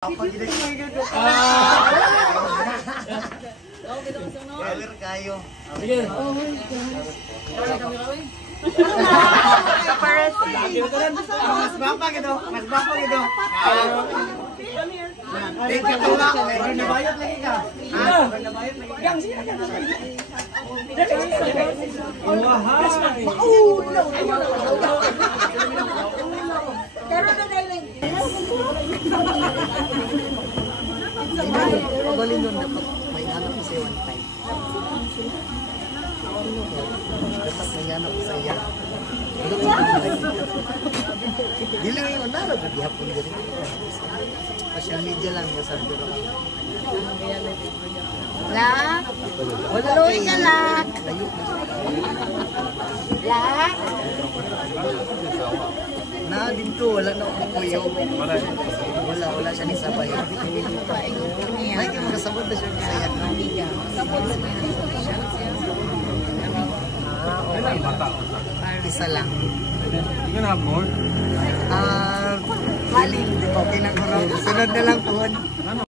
Galer kayo. Mas bapa gitu. Thank you po lang. Nabayot lagi ka. Nabayot lagi ka. Galing nun dapat may anak ko siya one time. Dapat may anak ko siya. Dili yung naro gihapon gani. Social media lang ya sabi ko. Lak. Tuloy ka lak. Lak. Na dito wala na akong kuyo. Wala siya ni sabay. May ka makasabot na siya sa yan. Sabot na siya. Isa lang. You can have more. Feeling okay na ko raw. Sunod na lang po.